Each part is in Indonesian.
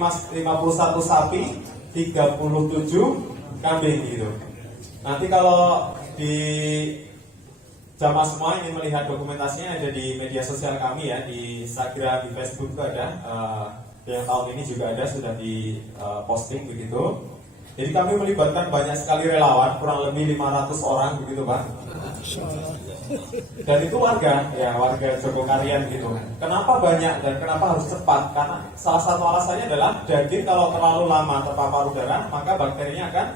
51 sapi, 37 kambing gitu. Nanti kalau di jamaah semua ingin melihat dokumentasinya ada di media sosial kami ya, di Instagram, di Facebook itu ada. Yang tahun ini juga ada, sudah di posting begitu. Jadi kami melibatkan banyak sekali relawan, kurang lebih 500 orang begitu Pak. Dan itu warga Jogokarian gitu. Kenapa banyak dan kenapa harus cepat? Karena salah satu alasannya adalah daging kalau terlalu lama terpapar udara, maka bakterinya akan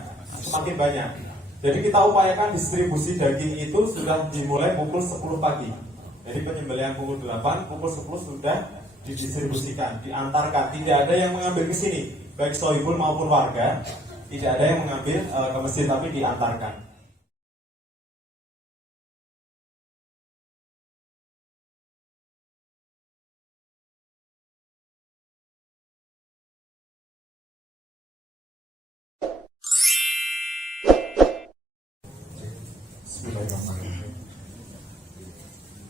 semakin banyak. Jadi kita upayakan distribusi daging itu sudah dimulai pukul 10 pagi. Jadi penyembelihan pukul 8, pukul 10 sudah didistribusikan, diantarkan. Tidak ada yang mengambil ke sini, baik sohibul maupun warga. Tidak ada yang mengambil ke masjid, tapi diantarkan.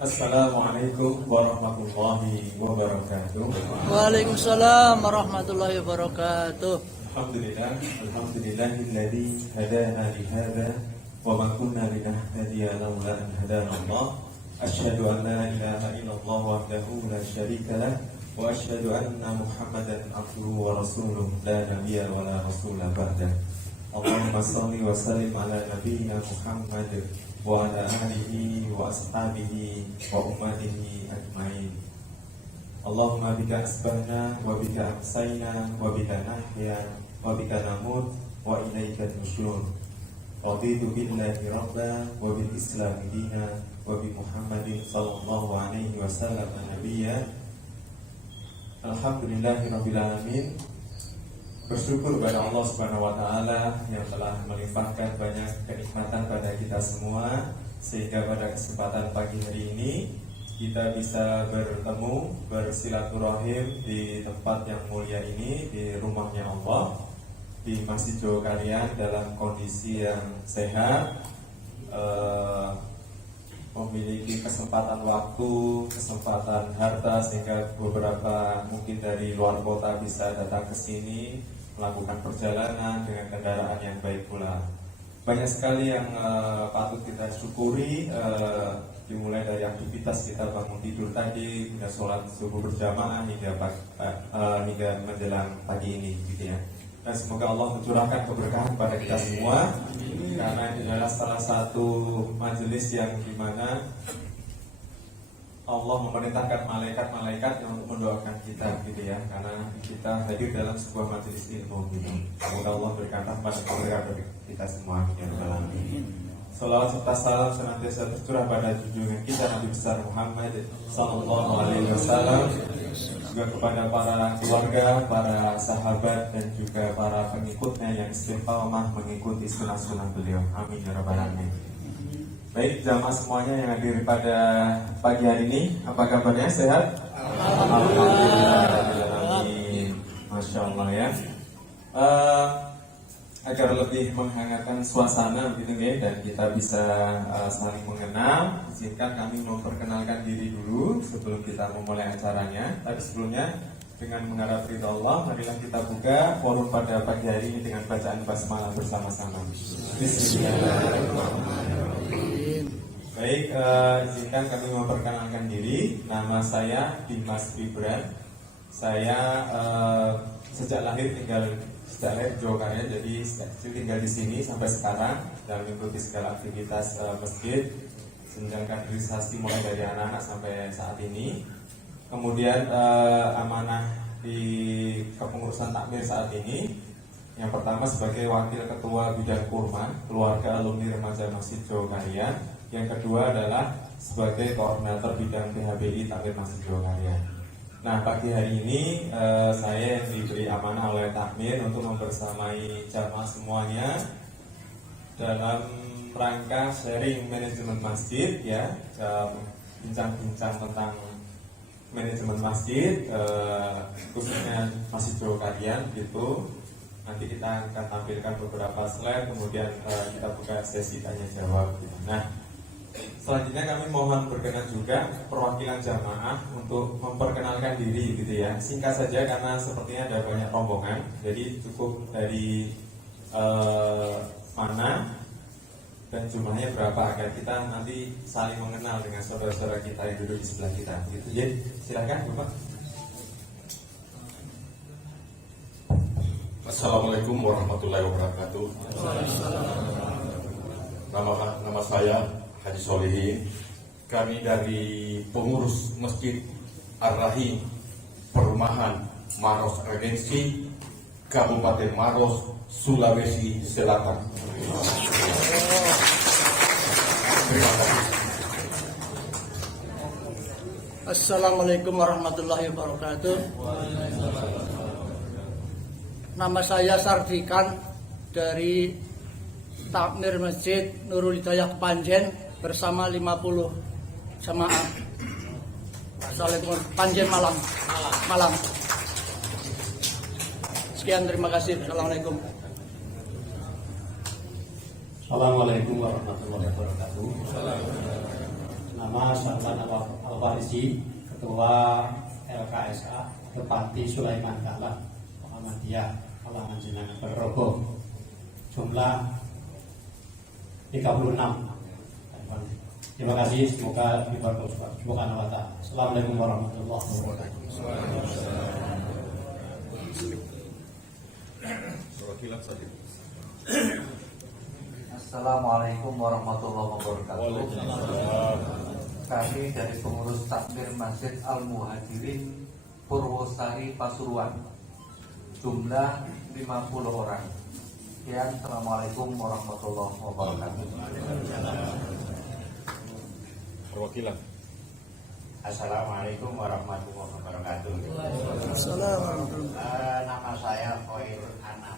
Assalamualaikum warahmatullahi wabarakatuh. Waalaikumsalam warahmatullahi wabarakatuh. Alhamdulillahilladzi hadana li hadza wa ma kunna linahtadiya laula an hadana Allah. Asyhadu an la ilaha illallah wahdahu la syarika lah wa asyhadu anna Muhammadan abduhu wa rasuluh la nabiyya wa la rasula ba'da. Allahumma shalli wa sallim ala nabiyyina Muhammad wa ala alihi wa ashabihi wa ummatihi ajmain. Allahumma bika asbahna wa bika amsayna wa bika nahya wa bika namut wa ilaika nusyur. Raditu billahi rabba wa bil islam dina wa bi Muhammadin sallallahu alaihi wasallam nabiyya. Alhamdulillahirabbil alamin. Bersyukur pada Allah Subhanahu wa taala yang telah melimpahkan banyak kenikmatan pada kita semua, sehingga pada kesempatan pagi hari ini kita bisa bertemu, bersilaturahim di tempat yang mulia ini, di rumahnya Allah, di Masjid Jogokarian, dalam kondisi yang sehat, memiliki kesempatan waktu, kesempatan harta, sehingga beberapa mungkin dari luar kota bisa datang ke sini melakukan perjalanan dengan kendaraan yang baik pula. Banyak sekali yang patut kita syukuri, dimulai dari aktivitas kita bangun tidur tadi, hingga sholat subuh berjamaah, hingga menjelang pagi ini, gitu ya. Dan semoga Allah mencurahkan keberkahan kepada kita semua, karena ini adalah salah satu majelis yang dimana Allah memerintahkan malaikat-malaikat untuk mendoakan kita, gitu ya, karena kita hadir dalam sebuah majelis ilmu, gitu. Semoga Allah berkata pada keberkahan kita semua, ya Rabbal Alamin. Salawat serta salam senantiasa tercurah pada junjungan kita Nabi besar Muhammad sallallahu alaihi wasallam, juga kepada para keluarga, para sahabat, dan juga para pengikutnya yang istiqamah mengikuti sunnah-sunnah beliau. Amin ya Rabbal Alamin. Baik, jamaah semuanya yang hadir pada pagi hari ini, apa kabarnya? Sehat? Alhamdulillah. Masya Allah ya. Agar lebih menghangatkan suasana begitu ya, dan kita bisa saling mengenal, izinkan kami memperkenalkan diri dulu sebelum kita memulai acaranya. Tapi sebelumnya, dengan mengharap ridha Allah, marilah kita buka forum pada pagi hari ini dengan bacaan basmalah bersama-sama. Bismillahirrahmanirrahim. Baik, izinkan kami memperkenalkan diri. Nama saya Dimas Fibran. Saya sejak lahir di Jogokarian, jadi tinggal di sini sampai sekarang dan mengikuti segala aktivitas masjid, jenjang kaderisasi mulai dari anak-anak sampai saat ini. Kemudian amanah di kepengurusan takmir saat ini. Yang pertama sebagai wakil ketua bidang kurma keluarga alumni remaja Masjid Jogokarian. Yang kedua adalah sebagai koordinator bidang PHBI takmir Masjid Jogokarian. Nah, pagi hari ini saya diberi amanah oleh takmir untuk membersamai jamaah semuanya dalam rangka sharing manajemen masjid, ya, bincang-bincang tentang manajemen masjid, khususnya Masjid Jogokarian gitu. Nanti kita akan tampilkan beberapa slide, kemudian kita buka sesi tanya jawab gitu. Nah, Selanjutnya kami mohon berkenan juga perwakilan jamaah untuk memperkenalkan diri gitu ya. Singkat saja karena sepertinya ada banyak rombongan. Jadi cukup dari mana dan jumlahnya berapa agar kita nanti saling mengenal dengan saudara-saudara kita yang duduk di sebelah kita. Gitu ya. Silakan Bapak. Assalamualaikum warahmatullahi wabarakatuh. Nama saya Haji Solihin. Kami dari pengurus Masjid Ar-Rahim Perumahan Maros Regensi, Kabupaten Maros, Sulawesi Selatan. Terima kasih. Assalamualaikum warahmatullahi wabarakatuh. Nama saya Sardikan dari Takmir Masjid Nurul Hidayah Kepanjen bersama 50 jamaah. Assalamualaikum Panjen Malang. Sekian, terima kasih. Assalamualaikum. Assalamualaikum warahmatullahi wabarakatuh. Nama Syahban Al-Farisi, Ketua LKSA Kepati Sulaiman Kala Muhammadiyah Kalangan Jenengan Berrogo. Jumlah 36. Terima kasih, semoga diberkahi Subhanahu wa ta'ala. Assalamualaikum warahmatullahi wabarakatuh. Assalamualaikum warahmatullahi wabarakatuh. Kami dari pengurus takmir Masjid Al-Muhajirin Purwosari Pasuruan. Jumlah 50 orang. Sekian, assalamualaikum warahmatullahi wabarakatuh. Perwakilan. Assalamualaikum warahmatullahi wabarakatuh. Assalamualaikum. Nama saya Khairul Anam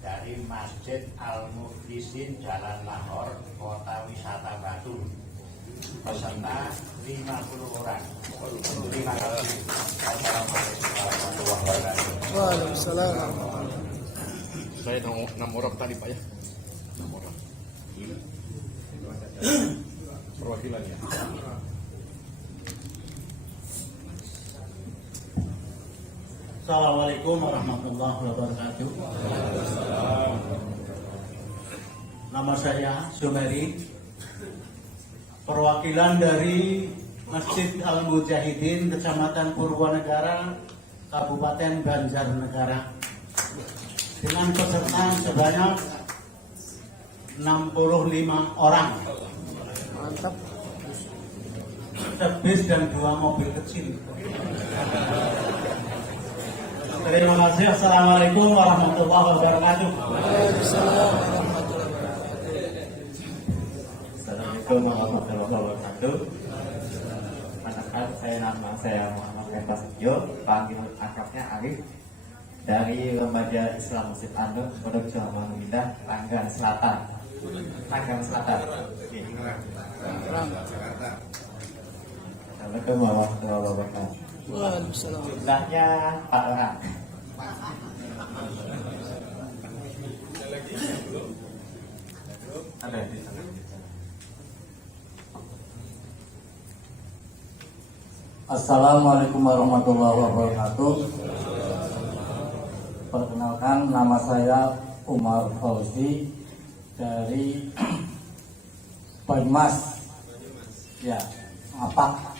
dari Masjid Al-Muflisin Jalan Lahor, Kota Wisata Batu. Peserta 50 orang. Terima kasih. Assalamualaikum warahmatullahi wabarakatuh. Waalaikumsalam. Saya 6 orang tadi Pak ya. 6 orang. Perwakilannya. Assalamualaikum warahmatullahi wabarakatuh. Nama saya Sumeri, perwakilan dari Masjid Al-Mujahidin Kecamatan Purwonegara, Kabupaten Banjarnegara, dengan peserta sebanyak 65 orang. Mantap. Sebis dan 2 mobil kecil. Terima kasih. Assalamualaikum warahmatullahi wabarakatuh. Assalamualaikum warahmatullahi wabarakatuh. Nama saya Muhammad Kenta Setio, panggil akrabnya Arif, dari Lembaga Islam Masjid An-Nur, Pondok Jawa Indah, Tanggerang Selatan. Assalamualaikum warahmatullahi wabarakatuh. Waalaikumsalam. Jumlahnya 4 orang. Ada di sana. Assalamualaikum warahmatullahi wabarakatuh. Perkenalkan, nama saya Umar Fauzi dari Banyumas. Ya, apa?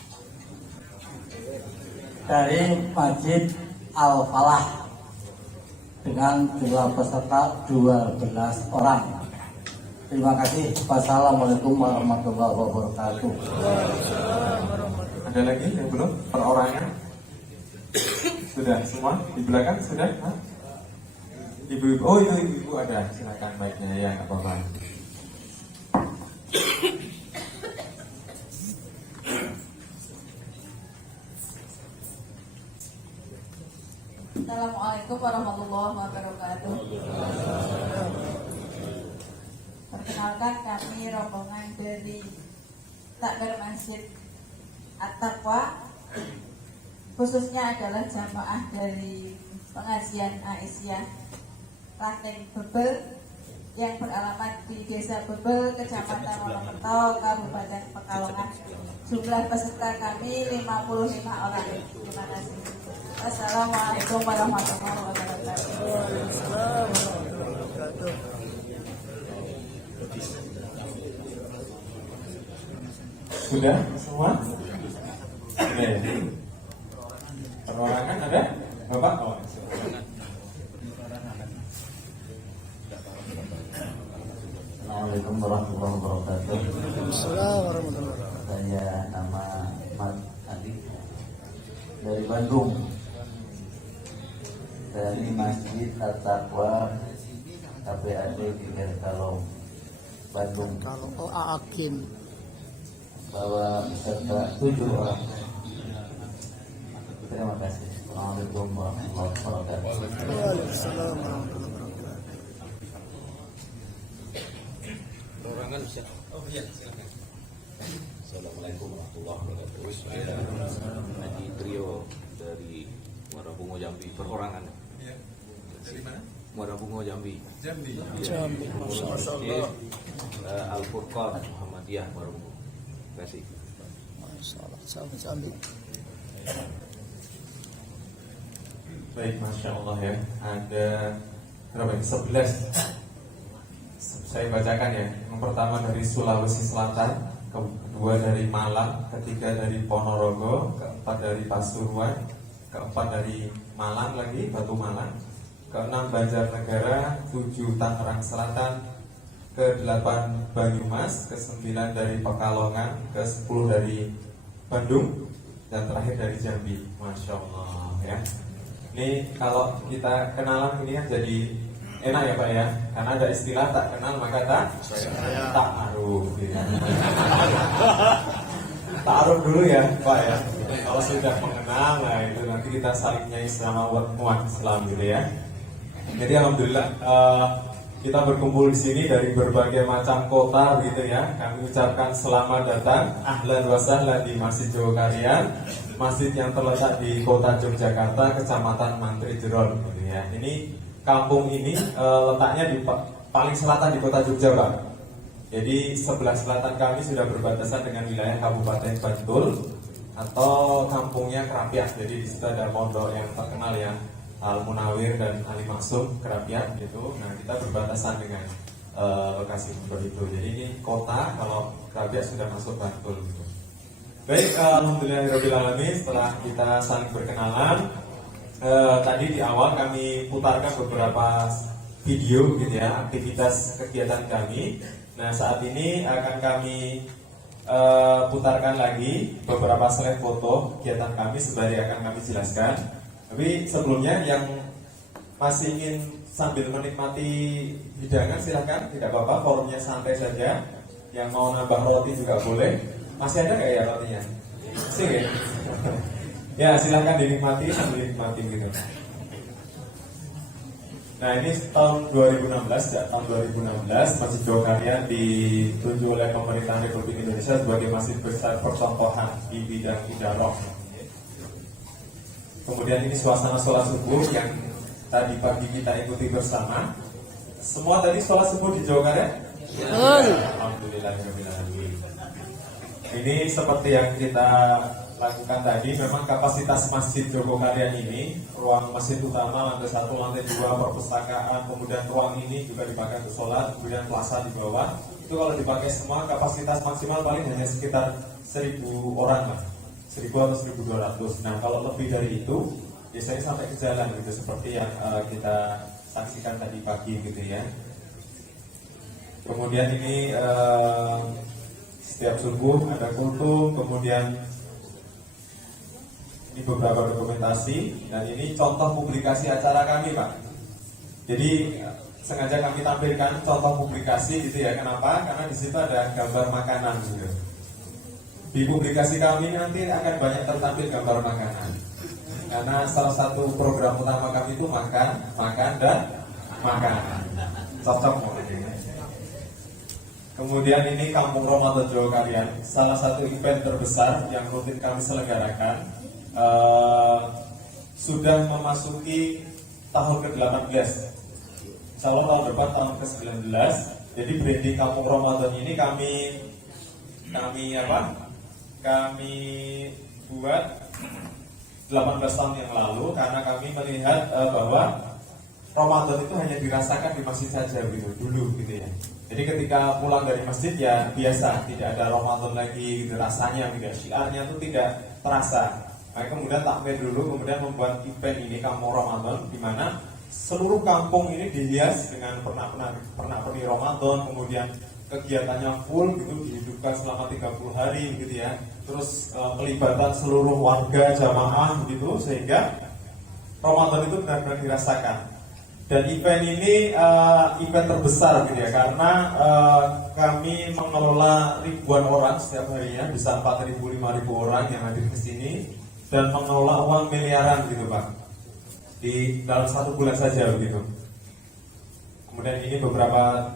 Dari Masjid Al-Falah dengan jumlah peserta 12 orang. Terima kasih. Wassalamualaikum warahmatullahi wabarakatuh. Ada lagi yang belum? Perorangan? Sudah semua? Di belakang sudah? Hah? Ibu-ibu, oh itu ibu-ibu ada. Silakan baiknya ya, nggak apa-apa. Assalamualaikum warahmatullahi wabarakatuh. Perkenalkan, kami rombongan dari Takmir Masjid At-Taqwa, khususnya adalah jamaah dari pengajian Aisyah Ranting Bebel yang beralamat di Desa Bebel, Kecamatan Wonokerto, Kabupaten Pekalongan. Jumlah peserta kami 55 orang. Terima kasih. Wassalamualaikum warahmatullahi wabarakatuh. Waalaikumsalam warahmatullahi wabarakatuh. Sudah semua? Sudah ya? Perorangan ada? Bapak? Oh, Assalamualaikum warahmatullahi wabarakatuh. Waalaikumsalam warahmatullahi wabarakatuh. Saya nama Ahmad Adi dari Bandung, dari Masjid At-Taqwa KPAD di Kalong, Bandung. Kalau Akin. Bawa peserta 7 orang. Terima kasih. Assalamualaikum warahmatullahi wabarakatuh. Waalaikumsalam warahmatullahi wabarakatuh. Perorangan bisa. oh iya, silakan. Assalamualaikum warahmatullahi wabarakatuh. Saya Haji Trio dari Muara Bungo Jambi. Perorangan. Iya. Dari mana? Muara Bungo Jambi. Jambi. Jambi. Masjid Al-Furqan Muhammadiyah Muara Bungo. Terima kasih. Masyaallah, sampai Jambi. Baik, Masya Allah ya. Ada berapa ini? 11. Saya bacakan ya. Yang pertama dari Sulawesi Selatan, kedua dari Malang, ketiga dari Ponorogo, keempat dari Pasuruan, keempat dari Malang lagi, Batu Malang, keenam Banjarnegara, 7 Tangerang Selatan, ke-8 Banyumas, ke-9 dari Pekalongan, ke-10 dari Bandung, dan terakhir dari Jambi. Masya Allah ya. Ini kalau kita kenalan ini kan jadi enak ya Pak ya, karena ada istilah tak kenal maka tak aruf ya. Ta'aruf dulu ya Pak ya. Kalau sudah mengenal, nah itu nanti kita saling nyai sama umat Islam gitu ya. Jadi alhamdulillah kita berkumpul di sini dari berbagai macam kota gitu ya. Kami ucapkan selamat datang, ahlan wa sahlan di Masjid Jogokarian, masjid yang terletak di Kota Yogyakarta, Kecamatan Mantri Jeron gitu ya. Ini kampung ini letaknya di paling selatan di Kota Jogja Pak. Jadi sebelah selatan kami sudah berbatasan dengan wilayah Kabupaten Bantul atau kampungnya Kerapiak. Jadi di situ ada pondok yang terkenal ya, Al Munawir dan Ali Maksum Kerapiak gitu. Nah kita berbatasan dengan lokasi pondok itu. Jadi ini kota, kalau Kerapiak sudah masuk Bantul gitu. Baik, alhamdulillahirobbilalamin. Setelah kita saling berkenalan, tadi di awal kami putarkan beberapa video gitu ya, aktivitas kegiatan kami. Nah saat ini akan kami putarkan lagi beberapa slide foto kegiatan kami sembari akan kami jelaskan. Tapi sebelumnya yang masih ingin sambil menikmati hidangan silahkan, tidak apa-apa, forumnya santai saja. Yang mau nambah roti juga boleh. Masih ada nggak ya rotinya? Masih ya? Ya silahkan dinikmati sambil dinikmati gitu. Nah ini tahun 2016, ya, tahun 2016 Masjid Jogokarian ditunjuk oleh pemerintah Republik Indonesia sebagai masjid besar percontohan di bidang idaroh. Kemudian ini suasana sholat subuh yang tadi pagi kita ikuti bersama. Semua tadi sholat subuh di Jogokarian? Alhamdulillahirobbilalamin. Ini seperti yang kita lakukan tadi, memang kapasitas Masjid Jogokarian ini, ruang masjid utama lantai 1, lantai 2, perpustakaan, kemudian ruang ini juga dipakai untuk sholat, kemudian plaza di bawah. Itu kalau dipakai semua kapasitas maksimal paling hanya sekitar 1000 orang lah, 1000 atau 1200. Nah kalau lebih dari itu biasanya sampai ke jalan gitu, seperti yang kita saksikan tadi pagi gitu ya. Kemudian ini setiap subuh ada kultum, kemudian ini beberapa dokumentasi, dan ini contoh publikasi acara kami Pak. Jadi sengaja kami tampilkan contoh publikasi gitu ya. Kenapa? Karena di situ ada gambar makanan gitu. Di publikasi kami nanti akan banyak tertampil gambar makanan. Karena salah satu program utama kami itu makan, dan makan. Cocok mau ini. Kemudian ini Kampung Ramadan Jogokarian, salah satu event terbesar yang rutin kami selenggarakan. Sudah memasuki tahun ke-18. insya Allah tahun depan tahun ke-19. Jadi branding Kampung Ramadan ini kami buat 18 tahun yang lalu karena kami melihat bahwa Ramadan itu hanya dirasakan di masjid saja gitu dulu gitu ya. Jadi ketika pulang dari masjid ya biasa, tidak ada Ramadan lagi gitu, rasanya tidak, syiarnya itu tidak terasa. Nah, kemudian takmir dulu, kemudian membuat event ini Kampung Ramadan, di mana seluruh kampung ini dihias dengan pernak-pernik Ramadan, kemudian kegiatannya full gitu, dihidupkan selama 30 hari gitu ya. Terus pelibatan seluruh warga jamaah gitu, sehingga Ramadan itu benar-benar dirasakan. Dan event ini event terbesar gitu ya, karena kami mengelola ribuan orang setiap harinya, bisa 4.000-5.000 orang yang hadir ke sini, dan mengelola uang miliaran gitu Pak, di dalam 1 bulan saja begitu. Kemudian ini beberapa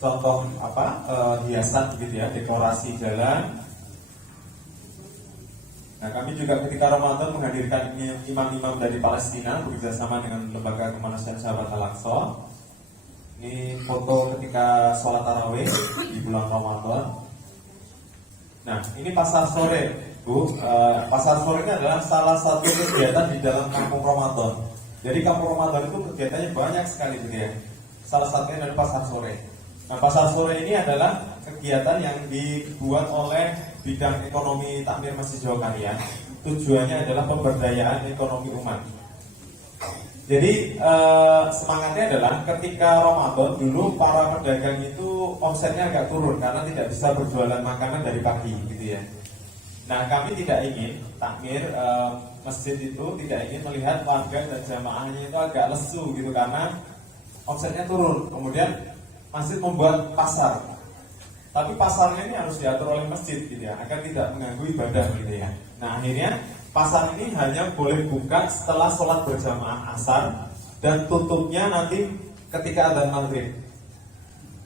contoh hiasan gitu ya, dekorasi jalan. Nah, kami juga ketika Ramadan menghadirkan imam-imam dari Palestina bekerjasama dengan Lembaga Kemanusiaan Sahabat Al-Aqsa. Ini foto ketika sholat tarawih di bulan Ramadan. Nah, ini pasar sore, Bu. Pasar sore ini adalah salah satu kegiatan di dalam Kampung Ramadan. Jadi Kampung Ramadan itu kegiatannya banyak sekali gitu ya. Salah satunya adalah pasar sore. Nah, pasar sore ini adalah kegiatan yang dibuat oleh bidang ekonomi takmir Masjid Jawa Karya. Tujuannya adalah pemberdayaan ekonomi umat. Jadi semangatnya adalah ketika Ramadan dulu para pedagang itu omsetnya agak turun karena tidak bisa berjualan makanan dari pagi gitu ya. Nah, kami tidak ingin takmir masjid itu tidak ingin melihat warga dan jamaahnya itu agak lesu gitu karena omsetnya turun. Kemudian masjid membuat pasar. Tapi pasarnya ini harus diatur oleh masjid gitu ya, agar tidak mengganggu ibadah gitu ya. Nah, akhirnya pasar ini hanya boleh buka setelah sholat berjamaah asar dan tutupnya nanti ketika adzan maghrib.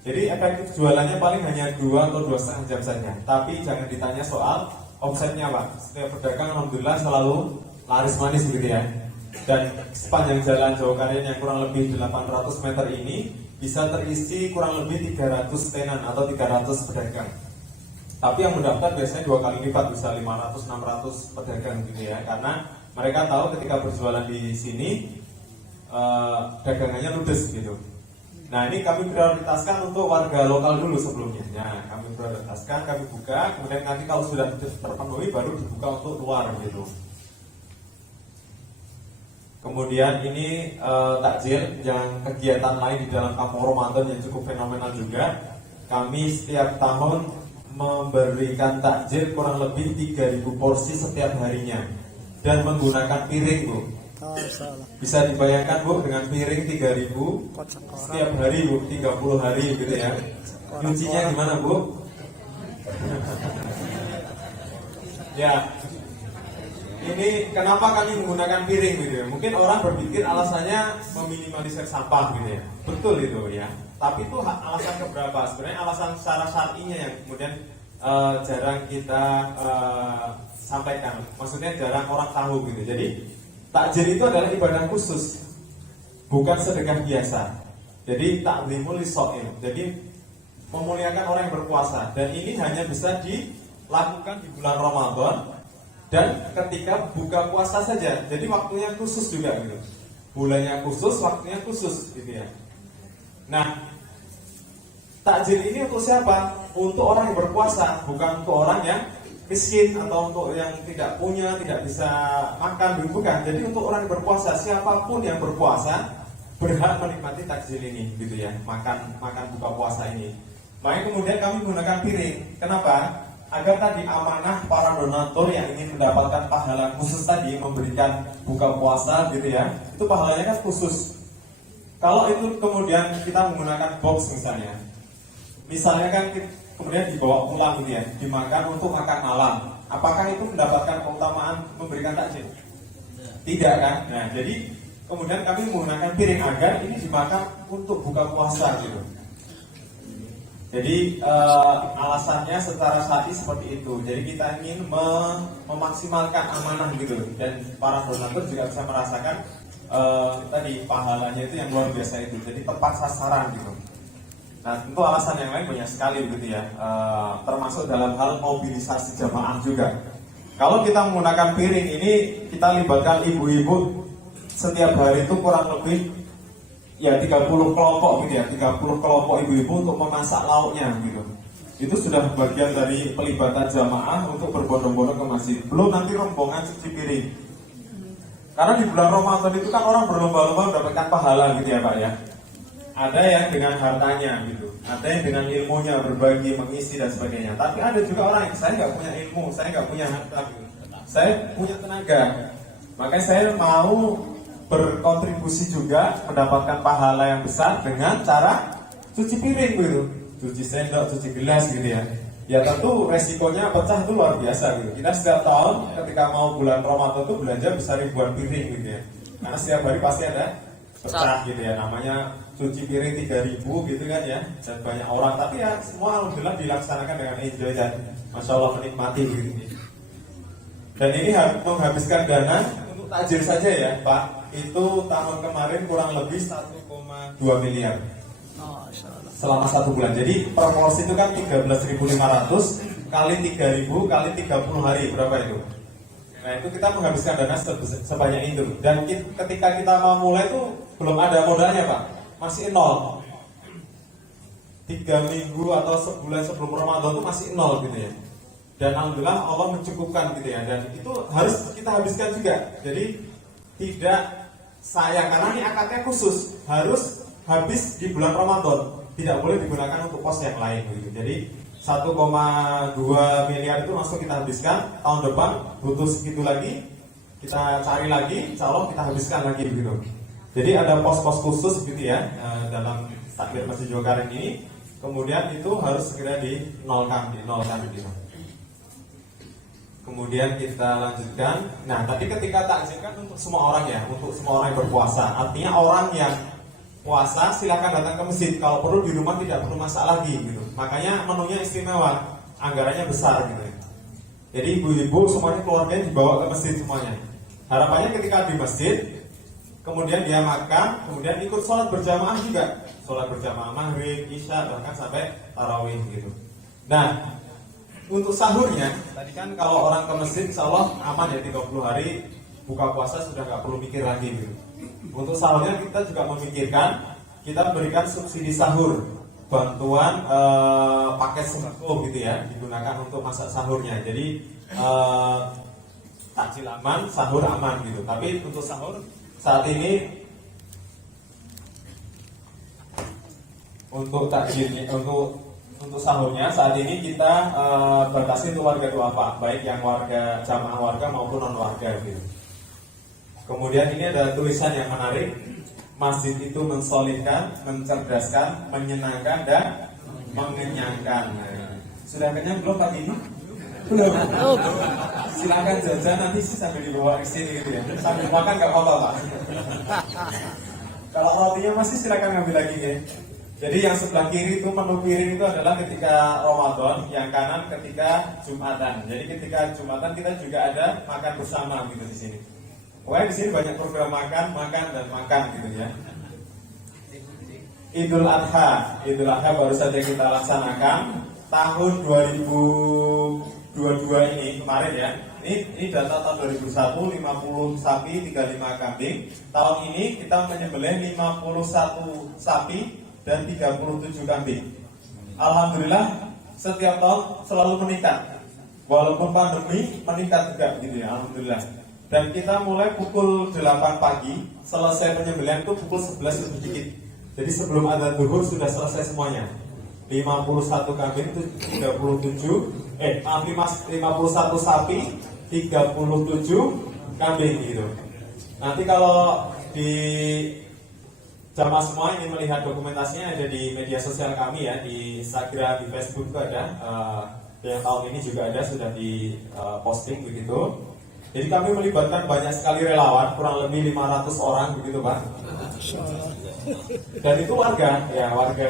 Jadi efektif jualannya paling hanya 2 atau 2,5 jam saja. Tapi jangan ditanya soal omsetnya Pak. Setiap pedagang alhamdulillah selalu laris manis gitu ya. Dan sepanjang jalan Jawa Karya yang kurang lebih 800 meter ini bisa terisi kurang lebih 300 tenan atau 300 pedagang. Tapi yang mendaftar biasanya 2 kali lipat, bisa 500-600 pedagang gitu ya. Karena mereka tahu ketika berjualan di sini dagangannya ludes gitu. Nah, ini kami prioritaskan untuk warga lokal dulu sebelumnya. Nah, kami prioritaskan, kami buka, kemudian nanti kalau sudah terpenuhi baru dibuka untuk luar gitu. Kemudian ini takjil yang kegiatan lain di dalam Kampung Ramadan yang cukup fenomenal juga. Kami setiap tahun memberikan takjil kurang lebih 3.000 porsi setiap harinya dan menggunakan piring Bu. Bisa dibayangkan Bu dengan piring 3.000 setiap hari Bu, 30 hari gitu ya. Nyucinya gimana Bu? Ya. Ini kenapa kami menggunakan piring gitu ya? Mungkin orang berpikir alasannya meminimalisir sampah gitu ya. Betul itu ya. Tapi itu alasan keberapa? Sebenarnya alasan secara syar'inya yang kemudian jarang kita sampaikan. Maksudnya jarang orang tahu gitu. Jadi takjil itu adalah ibadah khusus, bukan sedekah biasa. Jadi ta'zimul lisa'im. Jadi memuliakan orang yang berpuasa. Dan ini hanya bisa dilakukan di bulan Ramadan dan ketika buka puasa saja. Jadi waktunya khusus juga gitu. Bulannya khusus, waktunya khusus gitu ya. Nah, takjil ini untuk siapa? Untuk orang yang berpuasa, bukan untuk orang yang miskin atau untuk yang tidak punya, tidak bisa makan, bukan. Jadi untuk orang yang berpuasa, siapapun yang berpuasa berhak menikmati takjil ini gitu ya. Makan buka puasa ini. Makanya kemudian kami menggunakan piring. Kenapa? Agar tadi amanah para donatur yang ingin mendapatkan pahala khusus tadi, memberikan buka puasa gitu ya, itu pahalanya kan khusus. Kalau itu kemudian kita menggunakan box misalnya kan kemudian dibawa pulang gitu ya, dimakan untuk makan malam, apakah itu mendapatkan keutamaan memberikan takjil? Tidak kan? Nah, jadi kemudian kami menggunakan piring agar ini dimakan untuk buka puasa gitu. Jadi alasannya secara syar'i seperti itu. Jadi kita ingin memaksimalkan amanah gitu, dan para donatur juga bisa merasakan tadi pahalanya itu yang luar biasa itu, jadi tepat sasaran gitu. Nah tentu alasan yang lain banyak sekali begitu ya, termasuk dalam hal mobilisasi jamaah juga. Kalau kita menggunakan piring ini, kita libatkan ibu-ibu setiap hari itu kurang lebih ya 30 kelompok gitu ya, 30 kelompok ibu-ibu untuk memasak lauknya gitu. Itu sudah bagian dari pelibatan jamaah untuk berbondong-bondong ke masjid. Belum nanti rombongan cuci piring. Karena di bulan Ramadan itu kan orang berlomba-lomba mendapatkan pahala gitu ya Pak ya. Ada yang dengan hartanya gitu, ada yang dengan ilmunya berbagi, mengisi dan sebagainya. Tapi ada juga orang yang saya nggak punya ilmu, saya nggak punya harta, gitu. Saya punya tenaga. Makanya saya mau berkontribusi juga mendapatkan pahala yang besar dengan cara cuci piring gitu, cuci sendok, cuci gelas gitu ya. Ya tentu resikonya pecah itu luar biasa gitu. Kita setiap tahun ketika mau bulan Ramadan itu belanja besar ribuan piring gitu ya. Karena setiap hari pasti ada pecah gitu ya. Namanya cuci piring 3.000 gitu kan ya. Dan banyak orang, tapi ya semua alhamdulillah dilaksanakan dengan enjoy dan Masya Allah menikmati gitu. Dan ini harus menghabiskan dana untuk takjil saja ya Pak. Itu tahun kemarin kurang lebih 1,2 miliar selama 1 bulan. Jadi proporsi itu kan 13.500 kali 3.000 kali 30 hari, berapa itu? Nah itu kita menghabiskan dana sebanyak itu. Dan ketika kita mau mulai itu belum ada modalnya Pak, masih nol. 3 minggu atau sebulan sebelum Ramadan itu masih nol gitu ya. Dan alhamdulillah Allah mencukupkan gitu ya. Dan itu harus kita habiskan juga. Jadi tidak saya, karena ini akadnya khusus, harus habis di bulan Ramadan, tidak boleh digunakan untuk pos yang lain gitu. Jadi 1,2 miliar itu langsung kita habiskan. Tahun depan butuh segitu lagi, kita cari lagi, insya Allah kita habiskan lagi gitu. Jadi ada pos-pos khusus gitu ya dalam takbir Masjid Jokaring ini. Kemudian itu harus segera dinolkan gitu. Kemudian kita lanjutkan. Nah, tapi ketika takjil kan untuk semua orang ya, untuk semua orang yang berpuasa. Artinya orang yang puasa silakan datang ke masjid. Kalau perlu di rumah tidak perlu masak lagi gitu. Makanya menunya istimewa, anggarannya besar gitu. Jadi ibu-ibu semuanya keluarganya dibawa ke masjid semuanya. Harapannya ketika di masjid, kemudian dia makan, kemudian ikut sholat berjamaah juga. Sholat berjamaah maghrib, isya, bahkan sampai tarawih gitu. Nah, untuk sahurnya, tadi kan kalau orang ke masjid insya Allah aman ya 30 hari buka puasa sudah nggak perlu mikir lagi gitu. Untuk sahurnya kita juga memikirkan, kita berikan subsidi sahur, bantuan paket sembako gitu ya, digunakan untuk masak sahurnya. Jadi takjil aman, sahur aman gitu. Tapi untuk sahur saat ini untuk takjilnya, untuk sahurnya saat ini kita batasi untuk warga duafa, baik yang warga jamaah warga maupun non warga gitu. Kemudian ini ada tulisan yang menarik, masjid itu mensolidkan, mencerdaskan, menyenangkan dan mengenyangkan. Sudah kenyang belum pagi ini? Belum. Silakan jajan nanti sih sambil dibawa ke sini gitu ya. Sambil makan nggak apa-apa Pak. Kalau rotinya masih silakan ngambil lagi ya. Jadi yang sebelah kiri itu menu piring itu adalah ketika Ramadan, yang kanan ketika Jumatan. Jadi ketika Jumatan kita juga ada makan bersama gitu di sini. Pokoknya di sini banyak program makan dan makan gitu ya. Idul Adha baru saja kita laksanakan tahun 2022 ini kemarin ya. Ini data tahun 2001, 50 sapi, 35 kambing. Tahun ini kita menyembelih 51 sapi dan 37 kambing. Alhamdulillah setiap tahun selalu meningkat. Walaupun pandemi meningkat juga gitu ya, alhamdulillah. Dan kita mulai pukul 8 pagi, selesai penyembelihan itu pukul 11 lebih dikit. Jadi sebelum adzan zuhur sudah selesai semuanya. 51 kambing itu 51 sapi, 37 kambing gitu. Nanti kalau di jamaah semua ini melihat dokumentasinya ada di media sosial kami ya, di Instagram, di Facebook itu ada. Yang tahun ini juga ada, sudah di posting begitu. Jadi kami melibatkan banyak sekali relawan, kurang lebih 500 orang begitu Pak. Dan itu warga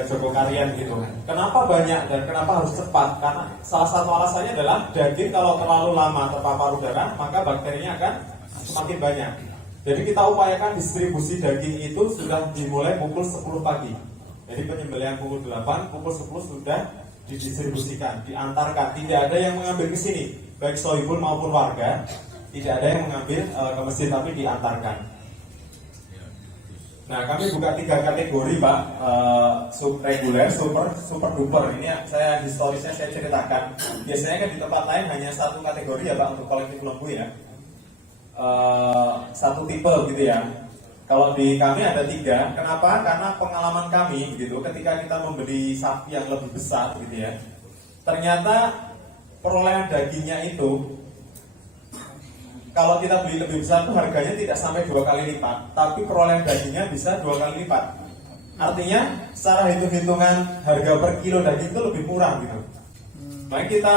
Jogokarian gitu. Kenapa banyak dan kenapa harus cepat? Karena salah satu alasannya adalah daging kalau terlalu lama terpapar udara, maka bakterinya akan semakin banyak. Jadi kita upayakan distribusi daging itu sudah dimulai pukul 10 pagi. Jadi penyembelihan pukul 8, pukul 10 sudah didistribusikan, diantarkan. Tidak ada yang mengambil ke sini, baik sohibul maupun warga. Tidak ada yang mengambil ke masjid, tapi diantarkan. Nah, kami buka 3 kategori, Pak. Reguler, super duper. Ini saya historisnya saya ceritakan. Biasanya kan di tempat lain hanya 1 kategori ya, Pak, untuk kolektif lembu ya. 1 tipe gitu ya. Kalau di kami ada 3. Kenapa? Karena pengalaman kami gitu, ketika kita membeli sapi yang lebih besar gitu ya, ternyata perolehan dagingnya itu, kalau kita beli lebih besar itu harganya tidak sampai 2 kali lipat, tapi perolehan dagingnya bisa 2 kali lipat. Artinya secara hitung-hitungan harga per kilo daging itu lebih murah gitu. Maka kita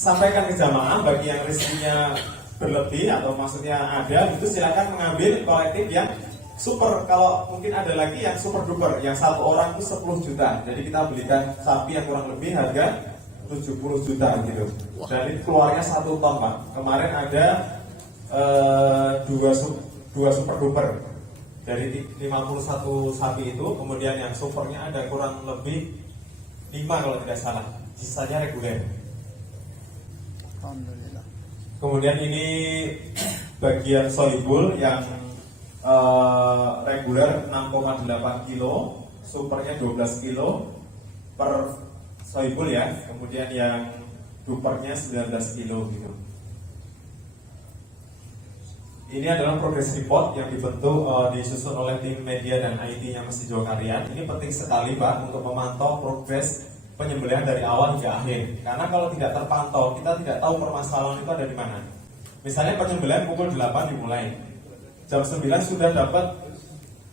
sampaikan ke jamaah, bagi yang rezekinya berlebih atau maksudnya ada, itu silakan mengambil kolektif yang super. Kalau mungkin ada lagi yang super duper, yang 1 orang itu 10 juta. Jadi kita belikan sapi yang kurang lebih harga 70 juta gitu. Dan itu keluarnya 1 ton, Pak. Kemarin ada 2 super duper dari 51 sapi itu. Kemudian yang supernya ada kurang lebih 5 kalau tidak salah. Sisanya reguler. Alhamdulillah. Kemudian ini bagian sohibul yang reguler 6,8 kilo, supernya 12 kilo per sohibul ya. Kemudian yang dupernya 19 kilo gitu. Ini adalah progress report yang dibentuk disusun oleh tim media dan IT-nya Masjid Jokaryan. Ini penting sekali, Pak, untuk memantau progres penyembelihan dari awal hingga akhir. Karena kalau tidak terpantau, kita tidak tahu permasalahan itu ada di mana. Misalnya penyembelihan pukul 8 dimulai, jam 9 sudah dapat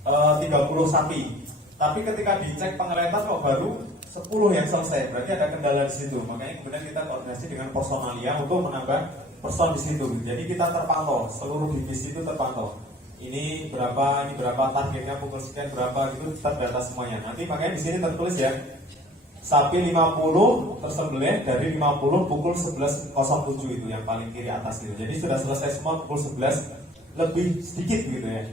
30 sapi. Tapi ketika dicek pengeretan kok baru 10 yang selesai, berarti ada kendala di situ. Makanya kemudian kita koordinasi dengan personalia untuk menambah person di situ. Jadi kita terpantau, seluruh divisi itu terpantau. Ini berapa targetnya pukul sekian berapa, itu terdata semuanya. Nanti makanya di sini tertulis ya, sapi 50 tersembelih dari 50 pukul 11.07 itu yang paling kiri atas itu. Jadi sudah selesai semua pukul 11 lebih sedikit gitu ya.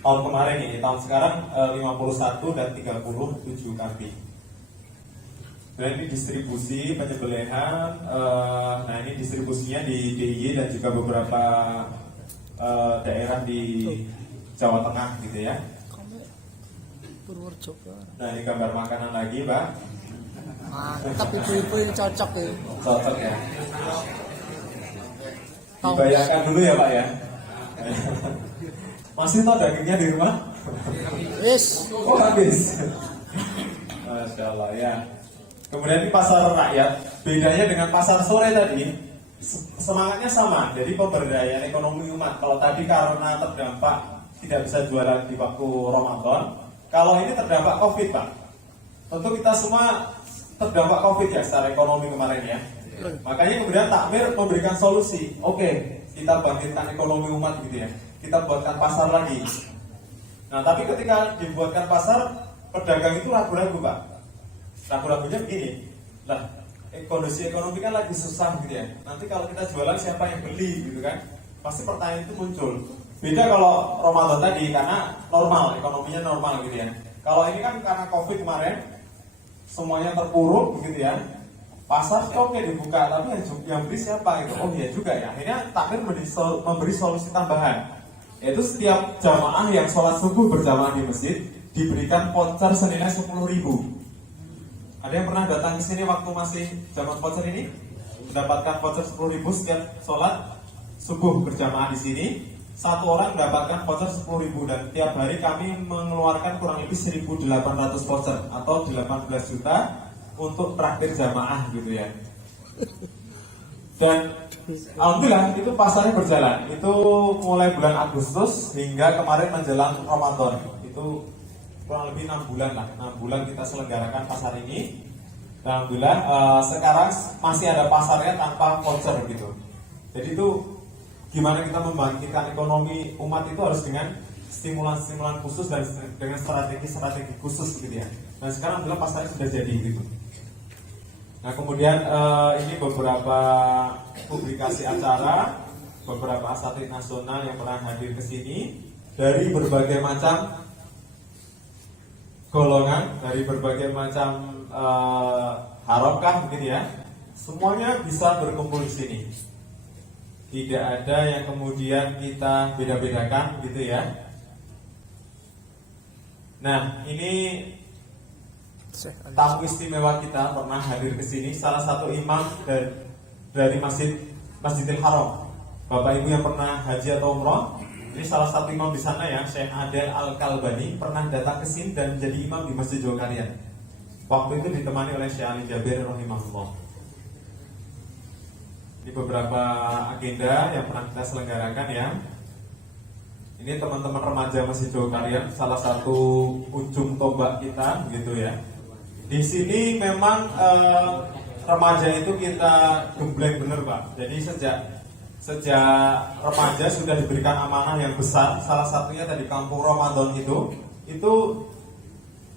Tahun kemarin ini, tahun sekarang 51 dan 37 kambing. Dan ini distribusi penyembelihan. Nah ini distribusinya di DIY dan juga beberapa daerah di Jawa Tengah gitu ya. Nah ini gambar makanan lagi, Pak. Mantap, ibu-ibu ini cocok ya. Cocok ya. Dibayarkan dulu ya, Pak ya. Masih tahu dagingnya di rumah? Yes. Oh habis. Masya Allah ya. Kemudian ini pasar rakyat. Bedanya dengan pasar sore tadi, semangatnya sama. Jadi pemberdayaan ekonomi umat. Kalau tadi karena terdampak tidak bisa jualan di waktu Ramadan, kalau ini terdampak COVID, Pak. Tentu kita semua terdampak COVID ya secara ekonomi kemarin ya. Makanya kemudian takmir memberikan solusi. Oke, kita bangkitkan ekonomi umat gitu ya. Kita buatkan pasar lagi. Nah, tapi ketika dibuatkan pasar, pedagang itu ragu-ragu, Pak. Ragu-ragunya begini. Lah, kondisi ekonomi kan lagi susah gitu ya. Nanti kalau kita jualan siapa yang beli gitu kan? Pasti pertanyaan itu muncul. Beda kalau Ramadan tadi karena normal, ekonominya normal gitu ya. Kalau ini kan karena COVID kemarin semuanya terpuruk gitu ya. Pasar oke dibuka, tapi yang beli siapa gitu? Oh iya juga ya. Akhirnya takmir memberi solusi tambahan. Yaitu setiap jamaah yang sholat subuh berjamaah di masjid diberikan voucher senilai 10.000. Ada yang pernah datang ke sini waktu masih zaman voucher ini? Mendapatkan voucher 10.000 setiap sholat subuh berjamaah di sini. Satu orang mendapatkan voucher 10.000 dan tiap hari kami mengeluarkan kurang lebih 1.800 voucher atau 18 juta untuk traktir jamaah gitu ya. Dan alhamdulillah itu pasarnya berjalan. Itu mulai bulan Agustus hingga kemarin menjelang Ramadan. Itu kurang lebih 6 bulan lah. 6 bulan kita selenggarakan pasar ini. Dan alhamdulillah sekarang masih ada pasarnya tanpa voucher gitu. Jadi itu gimana kita membangkitkan ekonomi umat itu harus dengan stimulan-stimulan khusus dan dengan strategi-strategi khusus gitu ya. Dan sekarang alhamdulillah pasarnya sudah jadi gitu. Nah kemudian ini beberapa publikasi acara, beberapa asatid nasional yang pernah hadir ke sini dari berbagai macam golongan, dari berbagai macam harokah gitu ya. Semuanya bisa berkumpul di sini. Tidak ada yang kemudian kita beda-bedakan gitu ya. Nah, ini tamu istimewa kita pernah hadir ke sini, salah satu imam dari Masjidil Haram. Bapak Ibu yang pernah haji atau umroh, ini salah satu imam di sana ya, Syekh Adel Al-Kalbani pernah datang ke sini dan menjadi imam di Masjid Dzulkarnain. Waktu itu ditemani oleh Syekh Ali Jabir rahimahullah. Ini beberapa agenda yang pernah kita selenggarakan ya. Ini teman-teman remaja Masjid Dzulkarnain, salah satu ujung tombak kita gitu ya. Di sini memang remaja itu kita gembleng bener Pak. Jadi sejak remaja sudah diberikan amanah yang besar. Salah satunya tadi kampung Ramadan itu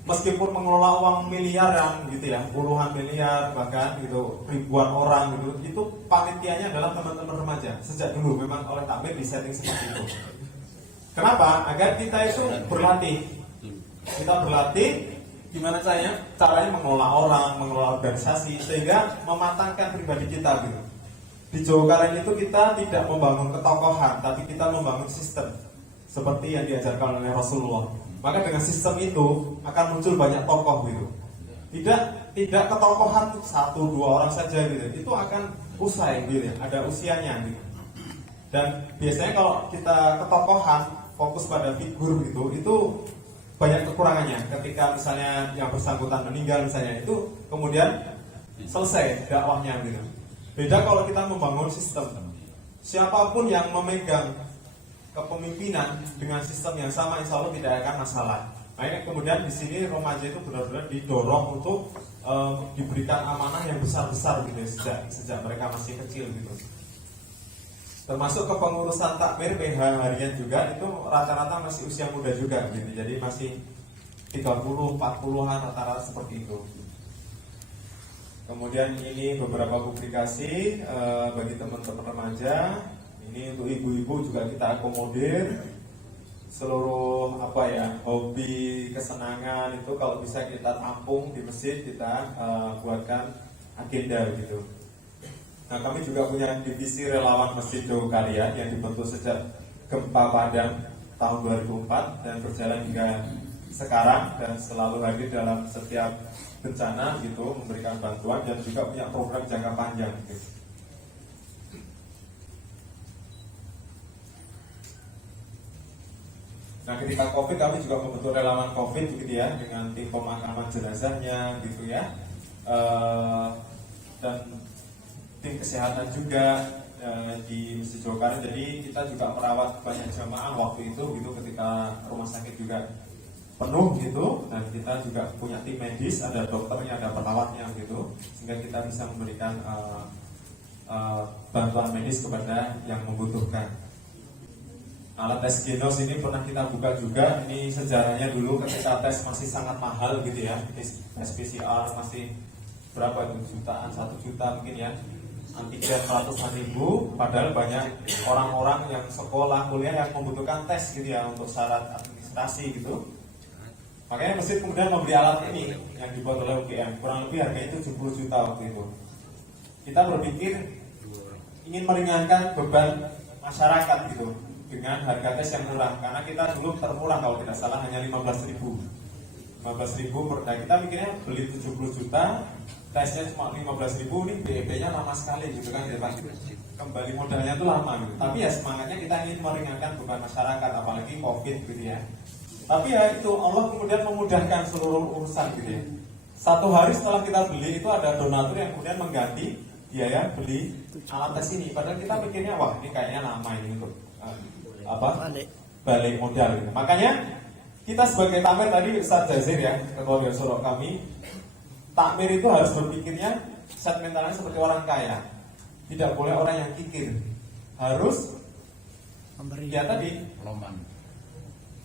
meskipun mengelola uang miliaran gitu ya, puluhan miliar bahkan gitu, ribuan orang gitu, itu panitianya adalah teman-teman remaja. Sejak dulu memang oleh takmir di setting seperti itu. Kenapa? Agar kita itu berlatih. Kita berlatih gimana caranya mengelola orang, mengelola organisasi sehingga mematangkan pribadi kita gitu. Di Dzulkarnain itu kita tidak membangun ketokohan, tapi kita membangun sistem seperti yang diajarkan oleh Rasulullah. Maka dengan sistem itu akan muncul banyak tokoh gitu. Tidak ketokohan 1-2 orang saja gitu. Itu akan usai gitu ya, ada usianya gitu. Dan biasanya kalau kita ketokohan fokus pada figur gitu, itu banyak kekurangannya. Ketika misalnya yang bersangkutan meninggal misalnya, itu kemudian selesai dakwahnya gitu. Beda kalau kita membangun sistem. Siapapun yang memegang kepemimpinan dengan sistem yang sama, insya Allah tidak akan masalah. Makanya kemudian di sini remaja itu benar-benar didorong untuk diberikan amanah yang besar-besar gitu sejak mereka masih kecil gitu. Termasuk kepengurusan takmir PH harian juga itu rata-rata masih usia muda juga gitu. Jadi masih 30-40-an rata-rata seperti itu. Kemudian ini beberapa publikasi bagi teman-teman remaja. Ini untuk ibu-ibu juga kita akomodir seluruh hobi kesenangan itu kalau bisa kita tampung di masjid, kita buatkan agenda gitu. Nah, kami juga punya divisi relawan Masjid Dzulkarnain yang dibentuk sejak gempa Padang tahun 2004 dan berjalan hingga sekarang dan selalu hadir dalam setiap bencana gitu, memberikan bantuan dan juga punya program jangka panjang gitu. Nah, ketika COVID kami juga membentuk relawan COVID gitu ya, dengan tim pemakaman jenazahnya gitu ya, dan tim kesehatan juga di Masjid Dzulkarnain. Jadi kita juga merawat banyak jamaah waktu itu gitu, ketika rumah sakit juga penuh gitu, dan kita juga punya tim medis, ada dokternya, ada perawatnya gitu, sehingga kita bisa memberikan bantuan medis kepada yang membutuhkan. Alat tes genos ini pernah kita buka juga. Ini sejarahnya dulu ketika tes masih sangat mahal gitu ya. Tes PCR masih berapa itu, jutaan, 1 juta mungkin ya. Antigen 100.000, padahal banyak orang-orang yang sekolah, kuliah yang membutuhkan tes gitu ya untuk syarat administrasi gitu. Makanya masjid kemudian membeli alat ini yang dibuat oleh UGM, kurang lebih harganya 70 juta waktu itu. Kita berpikir ingin meringankan beban masyarakat gitu dengan harga tes yang murah, karena kita dulu termurah kalau tidak salah hanya 15.000 per. Nah, kita mikirnya beli 70 juta, tesnya cuma 15.000, ini BEP-nya lama sekali gitu kan, kembali modalnya itu lama gitu. Tapi ya semangatnya kita ingin meringankan beban masyarakat, apalagi COVID gitu ya. Tapi ya itu Allah kemudian memudahkan seluruh urusan gitu ya. 1 hari setelah kita beli itu ada donatur yang kemudian mengganti biaya beli alat tes ini. Padahal kita pikirnya wah ini kayaknya lama ini untuk balik modal gitu. Makanya kita sebagai takmir tadi Ustaz Jazir ya, ketua Dewan Surok kami, takmir itu harus berpikirnya set mentalnya seperti orang kaya. Tidak boleh orang yang kikir. Harus ya tadi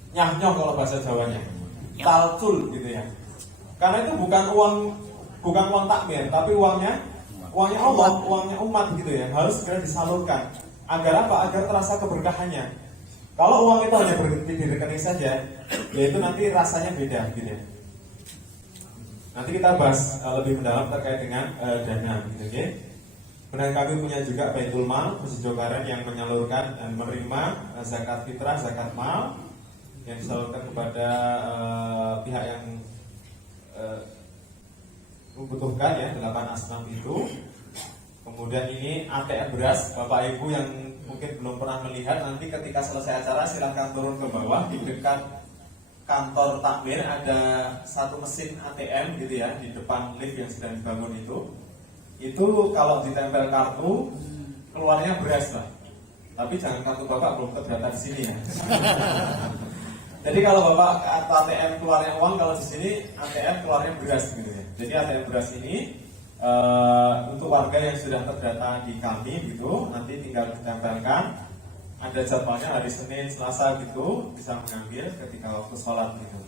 nyah-nyoh kalau bahasa Jawanya, talcul gitu ya. Karena itu bukan uang takmir, tapi uangnya Allah, uangnya umat gitu ya. Harus segera disalurkan. Agar apa? Agar terasa keberkahannya. Kalau uang itu hanya berhenti di rekening saja, yaitu nanti rasanya beda gitu ya. Nanti kita bahas lebih mendalam terkait dengan dana gitu, oke? Kemudian kami punya juga Baitul Mal Masjid Jogaren yang menyalurkan dan menerima zakat fitrah, zakat mal yang disalurkan kepada pihak yang membutuhkan ya, 8 asnaf itu. Kemudian ini ATM beras, Bapak Ibu yang mungkin belum pernah melihat, nanti ketika selesai acara silahkan turun ke bawah di dekat kantor takmir ada satu mesin ATM gitu ya di depan lift yang sedang dibangun itu. Itu kalau ditempel kartu keluarnya beras lah. Tapi jangan kartu Bapak belum terdata di sini ya. Jadi kalau Bapak ATM keluarnya uang, kalau di sini ATM keluarnya beras gitu ya. Jadi ATM beras ini untuk warga yang sudah terdata di kami gitu, nanti tinggal ditempelkan. Ada jadwalnya hari Senin, Selasa gitu, bisa mengambil ketika waktu sholat gitu.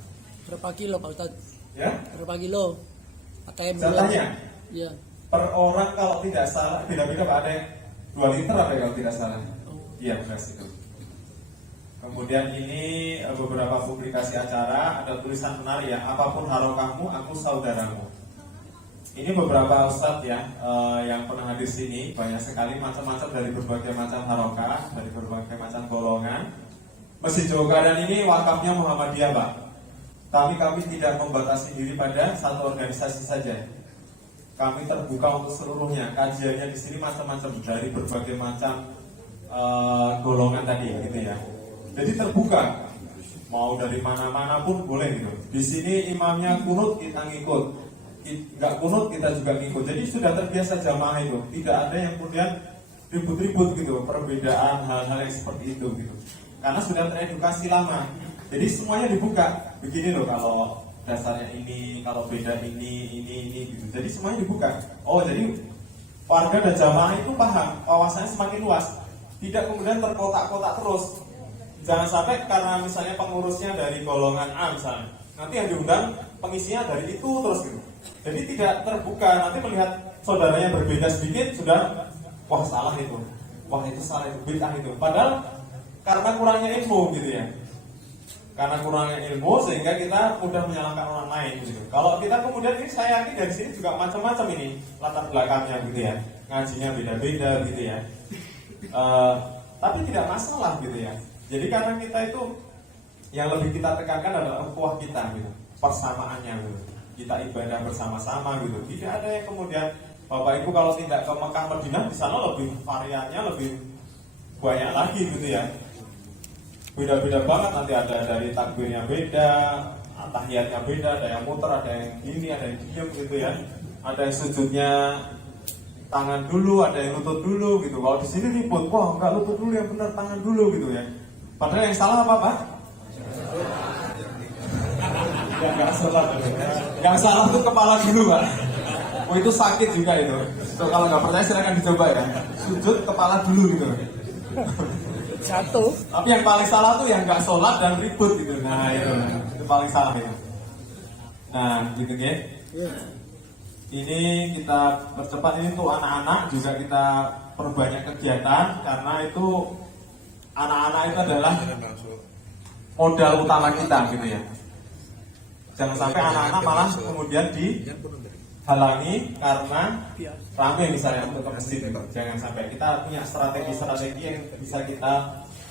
Berapa kilo Pak Ustadz? Ya? Berapa kilo? ATM Jatahnya? Iya. Per orang kalau tidak salah, beda-beda Pak, ada yang 2 liter ada kalau tidak salah. Iya beras itu. Kemudian ini beberapa publikasi acara, ada tulisan menarik ya, apapun harokahmu, aku saudaramu. Ini beberapa ustadz ya yang pernah hadir sini, banyak sekali macam-macam dari berbagai macam harokah, dari berbagai macam golongan. Masjid Jogaren ini wakafnya Muhammadiyah Pak. Kami tidak membatasi diri pada satu organisasi saja. Kami terbuka untuk seluruhnya. Kajiannya di sini macam-macam dari berbagai macam golongan tadi gitu ya. Jadi terbuka, mau dari mana-mana pun boleh gitu. Di sini imamnya kunut kita ngikut, nggak kunut kita juga ngikut. Jadi sudah terbiasa jamaah itu. Tidak ada yang kemudian ribut-ribut gitu, perbedaan hal-hal yang seperti itu gitu. Karena sudah teredukasi lama. Jadi semuanya dibuka. Begini loh kalau dasarnya ini, kalau beda ini gitu. Jadi semuanya dibuka. Oh jadi warga dan jamaah itu paham, wawasannya semakin luas. Tidak kemudian terkotak-kotak terus. Jangan sampai karena misalnya pengurusnya dari golongan A misalnya, nanti yang diundang pengisinya dari itu terus gitu. Jadi tidak terbuka, nanti melihat saudaranya berbeda sedikit sudah wah salah itu, wah itu salah itu, bid'ah itu. Padahal karena kurangnya ilmu gitu ya. Karena kurangnya ilmu sehingga kita mudah menyalahkan orang lain gitu. Kalau kita kemudian ini saya yakin dari sini juga macam-macam ini latar belakangnya gitu ya. Ngajinya beda-beda gitu ya. Tapi tidak masalah gitu ya. Jadi karena kita itu yang lebih kita tekankan adalah ukhuwah kita gitu, persamaannya gitu. Kita ibadah bersama-sama gitu. Tidak ada yang kemudian Bapak Ibu kalau tidak ke Mekah Madinah di sana lebih variannya lebih banyak lagi gitu ya. Beda-beda banget, nanti ada dari takbirnya beda, tahiyatnya beda, ada yang muter, ada yang gini, ada yang diam gitu ya. Ada yang sujudnya tangan dulu, ada yang lutut dulu gitu. Kalau di sini ribut, wah enggak lutut dulu yang benar, tangan dulu gitu ya. Padahal yang salah apa Pak? Ya enggak salah. Yang salah itu kepala dulu Pak. Oh itu sakit juga itu. So, kalau nggak percaya silakan dicoba ya. Sujud kepala dulu gitu. Satu. Tapi yang paling salah tuh yang nggak sholat dan ribut gitu. Nah itu paling salah itu. Nah gitu ya. Ini kita percepat, ini untuk anak-anak juga kita perbanyak kegiatan karena itu anak-anak itu adalah modal utama kita gitu ya. Jangan sampai anak-anak malah kemudian dihalangi karena ramai misalnya untuk ke masjid. Jangan sampai, kita punya strategi-strategi yang bisa kita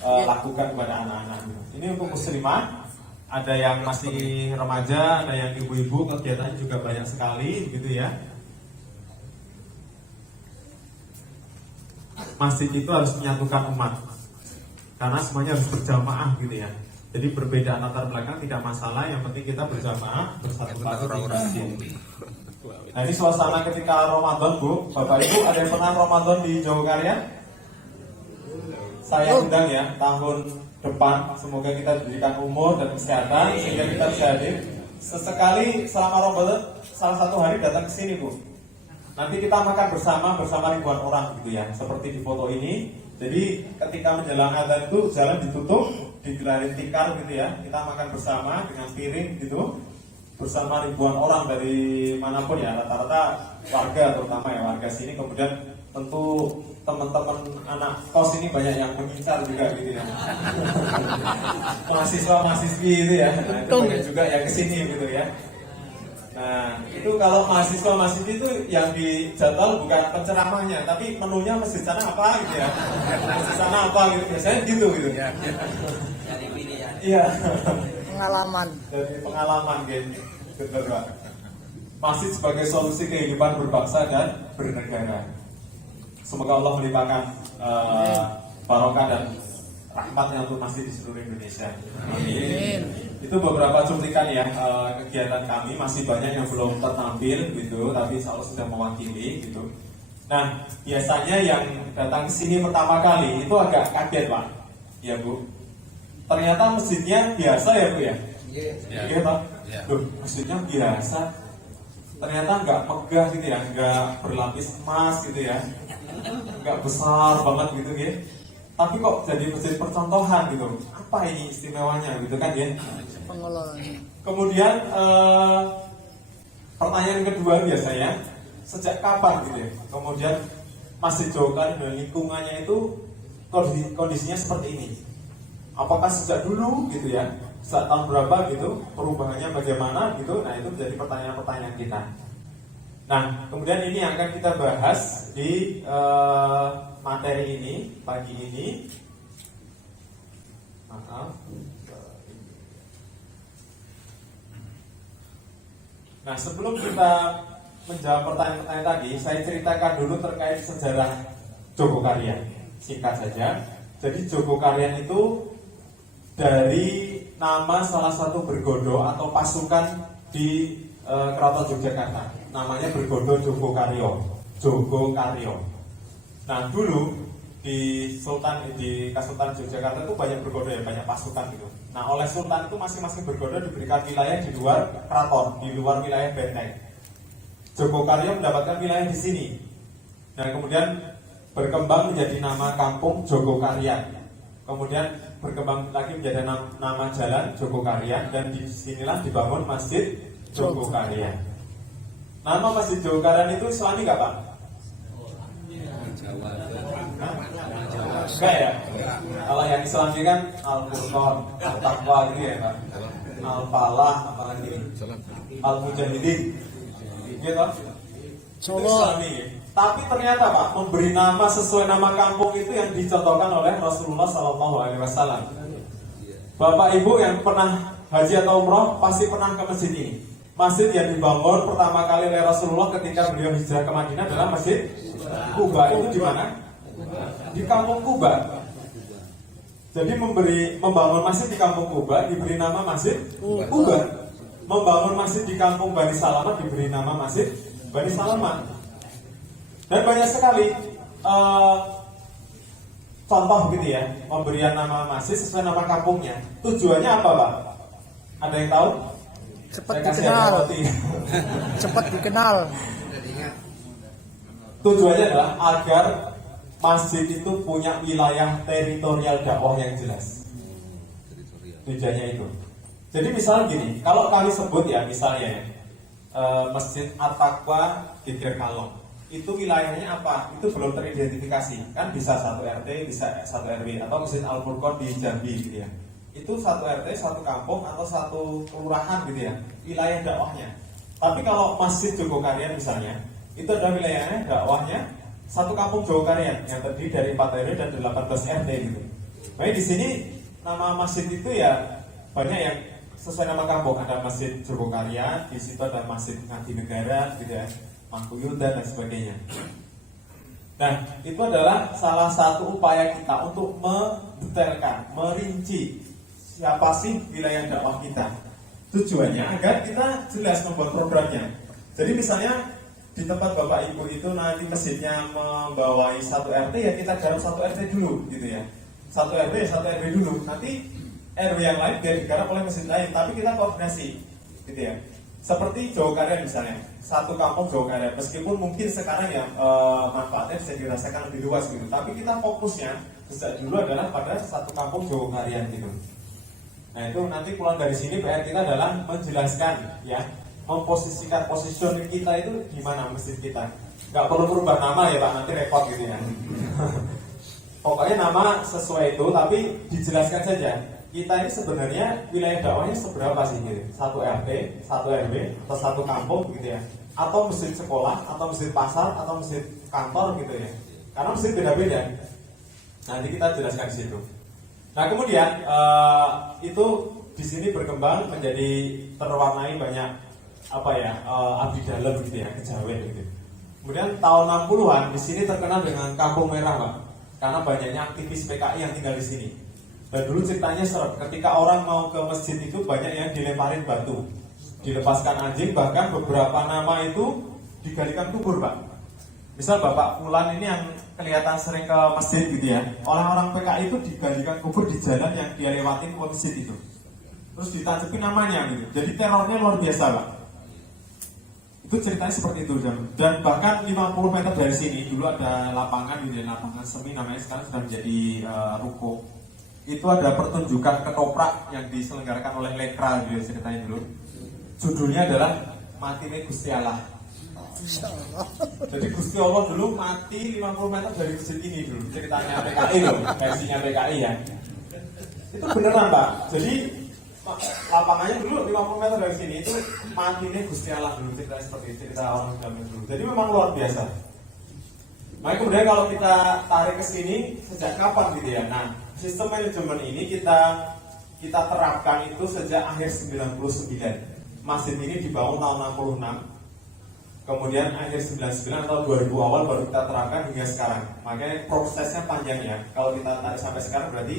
lakukan kepada anak-anak. Ini untuk muslimah, ada yang masih remaja, ada yang ibu-ibu, kegiatannya juga banyak sekali gitu ya. Masjid itu harus menyatukan umat karena semuanya harus berjamaah gitu ya. Jadi perbedaan latar belakang tidak masalah, yang penting kita berjamaah bersatu padu di masjid. Nah ini suasana ketika Ramadan Bu, Bapak Ibu ada yang pernah Ramadan di Jogokarian? Saya undang ya, tahun depan semoga kita diberikan umur dan kesehatan sehingga kita bisa hadir. Sesekali selama Ramadan salah satu hari datang ke sini Bu. Nanti kita makan bersama ribuan orang gitu ya, seperti di foto ini. Jadi ketika menjelang adzan itu jalan ditutup, digelarin tikar gitu ya. Kita makan bersama dengan piring gitu, bersama ribuan orang dari manapun ya, rata-rata warga terutama ya, warga sini. Kemudian tentu teman-teman anak kos ini banyak yang mengincar juga gitu ya. Mahasiswa-mahasiswi itu ya. Nah, itu banyak juga yang kesini gitu ya. Nah, itu kalau mahasiswa-mahasiswi itu yang dijadwal bukan penceramahnya, tapi menunya masjid sana apa gitu ya. Masjid sana apa gitu. Biasanya gitu gitu. Iya. Pengalaman. Dari pengalaman gitu. Betul, Pak. Masjid sebagai solusi kehidupan berbangsa dan bernegara. Semoga Allah melimpahkan barokah dan rahmatnya untuk masjid di seluruh Indonesia. Amin. Itu beberapa cuplikan ya kegiatan kami, masih banyak yang belum tertampil gitu, tapi insya Allah sudah mewakili gitu. Nah, biasanya yang datang ke sini pertama kali itu agak kaget Pak, ya Bu. Ternyata masjidnya biasa ya Bu ya? Iya Pak. Loh, masjidnya biasa. Ternyata nggak megah gitu ya, nggak berlapis emas gitu ya, nggak besar banget gitu ya. Tapi kok jadi masjid percontohan gitu. Apa ini istimewanya gitu kan ya? Pengelolanya. Kemudian pertanyaan kedua biasanya sejak kapan gitu ya? Kemudian Masjid Jogokarian dan lingkungannya itu kondisinya seperti ini. Apakah sejak dulu gitu ya? Sejak tahun berapa gitu? Perubahannya bagaimana gitu? Nah itu menjadi pertanyaan-pertanyaan kita. Nah kemudian ini yang akan kita bahas di materi ini pagi ini. Maaf. Nah sebelum kita menjawab pertanyaan-pertanyaan tadi, saya ceritakan dulu terkait sejarah Jogokarian. Singkat saja. Jadi Jogokarian itu dari nama salah satu bergodo atau pasukan di Keraton Yogyakarta. Namanya bergodo Jogokaryo. Jogokaryo. Nah dulu di Kasultan Yogyakarta itu banyak bergodo ya, banyak pasukan gitu. Nah oleh Sultan itu masing-masing bergodo diberikan wilayah di luar keraton, di luar wilayah benteng. Jogokaryo mendapatkan wilayah di sini. Nah kemudian berkembang menjadi nama kampung Jogokarian. Kemudian berkembang lagi menjadi nama jalan Jogokarian, dan di sinilah dibangun Masjid Jogokarian. Nama Masjid Jogokarian itu Islami nggak Pak? Enggak ya? Kalau yang Islami kan Al-Furqan, Al-Taqwa gitu ya Pak. Al-Falah, apalagi Al-Mujahidin gitu. Itu Islami ya. Tapi ternyata Pak, memberi nama sesuai nama kampung itu yang dicontohkan oleh Rasulullah SAW. Bapak Ibu yang pernah haji atau umroh pasti pernah ke masjid ini. Masjid yang dibangun pertama kali oleh Rasulullah ketika beliau hijrah ke Madinah adalah Masjid Kuba. Itu di mana? Di kampung Kuba. Jadi membangun masjid di kampung Kuba diberi nama Masjid Kuba. Membangun masjid di kampung Bani Salamat diberi nama Masjid Bani Salamat. Dan banyak sekali contoh gitu ya, pemberian nama masjid sesuai nama kampungnya. Tujuannya apa Pak? Ada yang tahu? Cepat dikenal. Cepat dikenal. Tujuannya adalah agar masjid itu punya wilayah teritorial dakwah yang jelas. Tujuannya itu. Jadi misalnya gini, kalau kami sebut ya misalnya Masjid At-Taqwa di Kalong. Itu wilayahnya apa? Itu belum teridentifikasi. Kan bisa 1 RT, bisa 1 RW, atau Masjid Al-Furqan di Jambi gitu ya. Itu 1 RT, 1 kampung atau 1 kelurahan gitu ya, wilayah dakwahnya. Tapi kalau Masjid Jogokarian misalnya, itu ada wilayahnya dakwahnya 1 kampung Jogokarian yang terdiri dari 4 RW dan 18 RT gitu. Baik di sini nama masjid itu ya banyak yang sesuai nama kampung. Ada Masjid Jogokarian, di situ ada Masjid Ngadi Negara gitu ya, Mangkuyudan dan sebagainya. Nah, itu adalah salah satu upaya kita untuk mendetailkan, merinci siapa sih wilayah dakwah kita. Tujuannya agar kita jelas membuat programnya. Jadi misalnya di tempat Bapak Ibu itu nanti masjidnya membawai 1 RT, ya kita garap 1 RT dulu gitu ya. 1 RT, 1 RW dulu. Nanti RW yang lain biar digarap oleh masjid lain, tapi kita koordinasi gitu ya. Seperti Jogokarian misalnya, 1 kampung Jogokarian, meskipun mungkin sekarang ya manfaatnya bisa dirasakan lebih luas gitu, tapi kita fokusnya sejak dulu adalah pada 1 kampung Jogokarian gitu. Nah itu nanti pulang dari sini PR kita adalah menjelaskan ya, memposisikan positioning kita itu di mana masjid kita. Nggak perlu merubah nama ya Pak, nanti repot gitu ya. Pokoknya nama sesuai itu, tapi dijelaskan saja. Kita ini sebenarnya wilayah dakwahnya seberapa sih gitu? 1 RT, 1 RW, atau 1 kampung gitu ya? Atau masjid sekolah, atau masjid pasar, atau masjid kantor gitu ya? Karena masjid beda-beda. Nanti kita jelaskan di situ. Nah kemudian itu di sini berkembang menjadi terwarnai banyak apa ya abdi dalam gitu ya, kejawen gitu. Kemudian tahun 60-an di sini terkenal dengan Kampung Merah Pak, karena banyaknya aktivis PKI yang tinggal di sini. Dan dulu ceritanya seret, ketika orang mau ke masjid itu banyak yang dilemparin batu, dilepaskan anjing, bahkan beberapa nama itu digalikan kubur Pak. Misal Bapak Fulan ini yang kelihatan sering ke masjid gitu ya, orang-orang PKI itu digalikan kubur di jalan yang dia lewatin ke masjid itu, terus ditancepin namanya gitu. Jadi terornya luar biasa Pak. Itu ceritanya seperti itu dan bahkan 50 meter dari sini dulu ada lapangan gitu, lapangan semi namanya, sekarang sudah menjadi ruko. Itu ada pertunjukan ketoprak yang diselenggarakan oleh Lekra gitu ceritanya dulu. Judulnya adalah Matine Gusti Allah. Jadi Gusti Allah dulu mati 50 meter dari masjid ini dulu, ceritanya PKI loh, versinya PKI ya. Itu beneran Pak. Jadi lapangannya dulu 50 meter dari sini itu matinya Gusti Allah dulu, cerita seperti cerita orang zaman dulu. Jadi memang luar biasa. Nah kemudian kalau kita tarik ke sini sejak kapan gitu ya? Nah sistem manajemen ini kita terapkan itu sejak akhir 99. Masjid ini dibangun tahun 66. Kemudian akhir 99 atau 2000 awal baru kita terapkan hingga sekarang. Makanya prosesnya panjang ya. Kalau kita tarik sampai sekarang berarti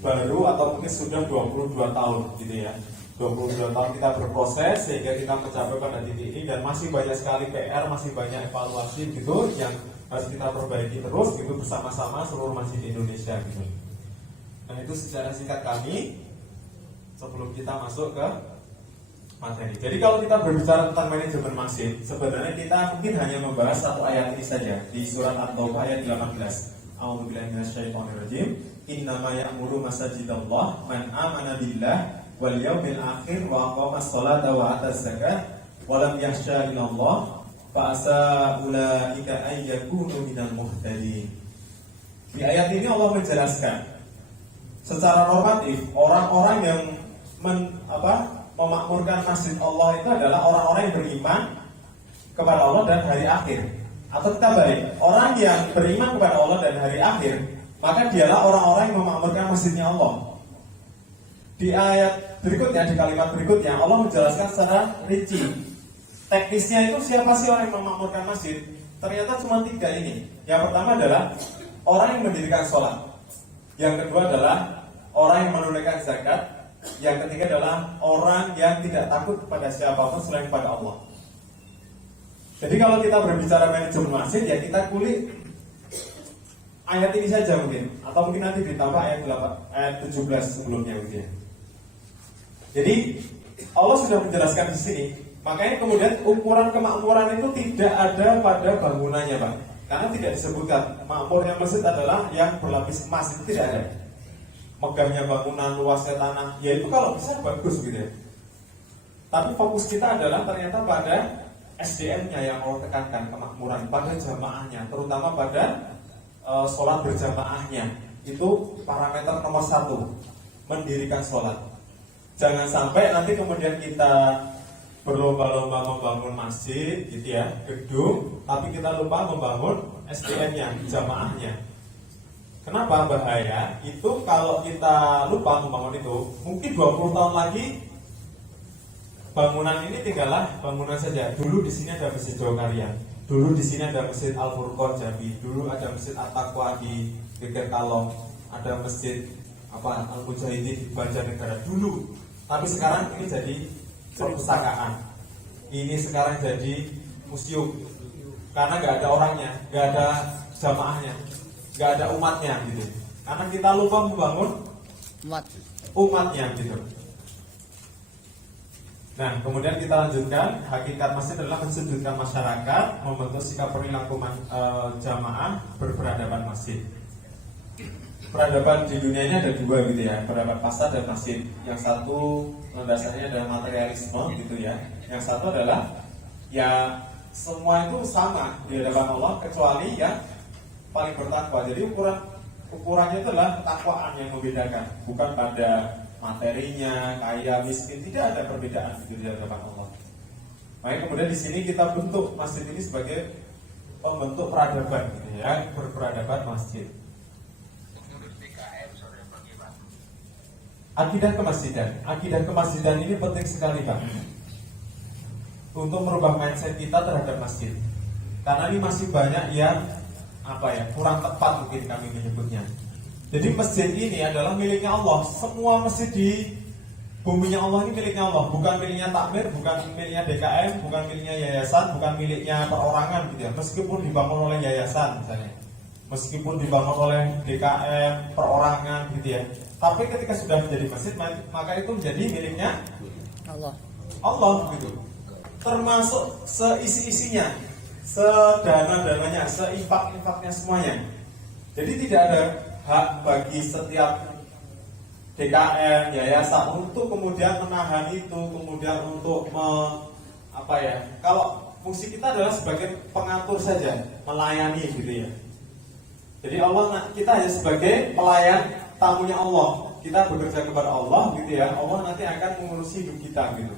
baru atau mungkin sudah 22 tahun gitu ya. 22 tahun kita berproses sehingga kita mencapai pada titik ini, dan masih banyak sekali PR, masih banyak evaluasi gitu yang harus kita perbaiki terus gitu bersama-sama seluruh masjid Indonesia gitu. Nah itu secara singkat kami sebelum kita masuk ke materi. Jadi kalau kita berbicara tentang manajemen masjid, sebenarnya kita mungkin hanya membahas satu ayat ini saja di surat At-Taubah ayat 18. A'udzubillahi minasyaitonirrajim. Innama ya'muru masajidallah man amana billah wal yaumil akhir wa aqamas sholata wa ataz zakat wa lam yakhsha illallah fa asa ulaika ay yakunu minal muhtadin. Di ayat ini Allah menjelaskan secara normatif orang-orang yang memakmurkan masjid Allah itu adalah orang-orang yang beriman kepada Allah dan hari akhir. Atau kita balik, orang yang beriman kepada Allah dan hari akhir, maka dialah orang-orang yang memakmurkan masjidnya Allah. Di ayat berikutnya, di kalimat berikutnya, Allah menjelaskan secara rinci. Teknisnya itu siapa sih orang yang memakmurkan masjid? Ternyata cuma 3 ini. Yang pertama adalah orang yang mendirikan sholat. Yang kedua adalah orang yang menunaikan zakat. Yang ketiga adalah orang yang tidak takut kepada siapapun selain kepada Allah. Jadi kalau kita berbicara manajemen masjid, ya kita kulik ayat ini saja mungkin, atau mungkin nanti ditambah ayat 17 sebelumnya mungkin. Jadi Allah sudah menjelaskan di sini. Makanya kemudian ukuran kemakmuran itu tidak ada pada bangunannya Pak, karena tidak disebutkan makmurnya masjid adalah yang berlapis emas, itu tidak ada. Megahnya bangunan, luasnya tanah, ya itu kalau bisa bagus gitu ya. Tapi fokus kita adalah ternyata pada SDM-nya yang Allah tekankan, kemakmuran, pada jamaahnya, terutama pada sholat berjamaahnya. Itu parameter nomor 1, mendirikan sholat. Jangan sampai nanti kemudian kita berlomba-lomba membangun masjid gitu ya, gedung, tapi kita lupa membangun SDM-nya, jamaahnya. Kenapa bahaya? Itu kalau kita lupa membangun itu, mungkin 20 tahun lagi bangunan ini tinggallah bangunan saja. Dulu di sini ada Masjid Jokaria, dulu di sini ada Masjid Al Furqon Jambi, dulu ada Masjid At-Taqwa di Geger Kalong, ada Masjid Al Mujahidin di Banjarnegara dulu. Tapi sekarang ini jadi perpustakaan. Ini sekarang jadi museum karena nggak ada orangnya, nggak ada jamaahnya, nggak ada umatnya gitu. Karena kita lupa membangun umatnya gitu. Nah, kemudian kita lanjutkan, hakikat masjid adalah mensudutkan masyarakat, membentuk sikap perilaku jamaah berperadaban masjid. Peradaban di dunia ini ada 2 gitu ya, peradaban pasar dan masjid. Yang satu landasannya adalah materialisme gitu ya. Yang satu adalah ya semua itu sama di hadapan Allah kecuali yang paling bertakwa. Jadi ukurannya adalah ketakwaan yang membedakan, bukan pada materinya, kaya, miskin, tidak ada perbedaan di hadapan Allah. Makanya kemudian di sini kita bentuk masjid ini sebagai pembentuk peradaban, gitu ya, berperadaban masjid. Akidah kemasjidan ini penting sekali, Pak, untuk merubah mindset kita terhadap masjid. Karena ini masih banyak yang kurang tepat mungkin kami menyebutnya. Jadi masjid ini adalah miliknya Allah. Semua masjid di buminya Allah ini miliknya Allah, bukan miliknya takmir, bukan miliknya DKM, bukan miliknya yayasan, bukan miliknya perorangan gitu ya. Meskipun dibangun oleh yayasan misalnya, meskipun dibangun oleh DKM, perorangan gitu ya. Tapi ketika sudah menjadi masjid, maka itu menjadi miliknya Allah gitu. Termasuk seisi-isinya, sedana-dananya, seinfak-infaknya semuanya. Jadi tidak ada hak bagi setiap DKM, yayasan untuk kemudian menahan itu, kemudian untuk kalau fungsi kita adalah sebagai pengatur saja, melayani gitu ya. Jadi kita hanya sebagai pelayan tamunya Allah. Kita bekerja kepada Allah gitu ya. Allah nanti akan mengurusi hidup kita gitu.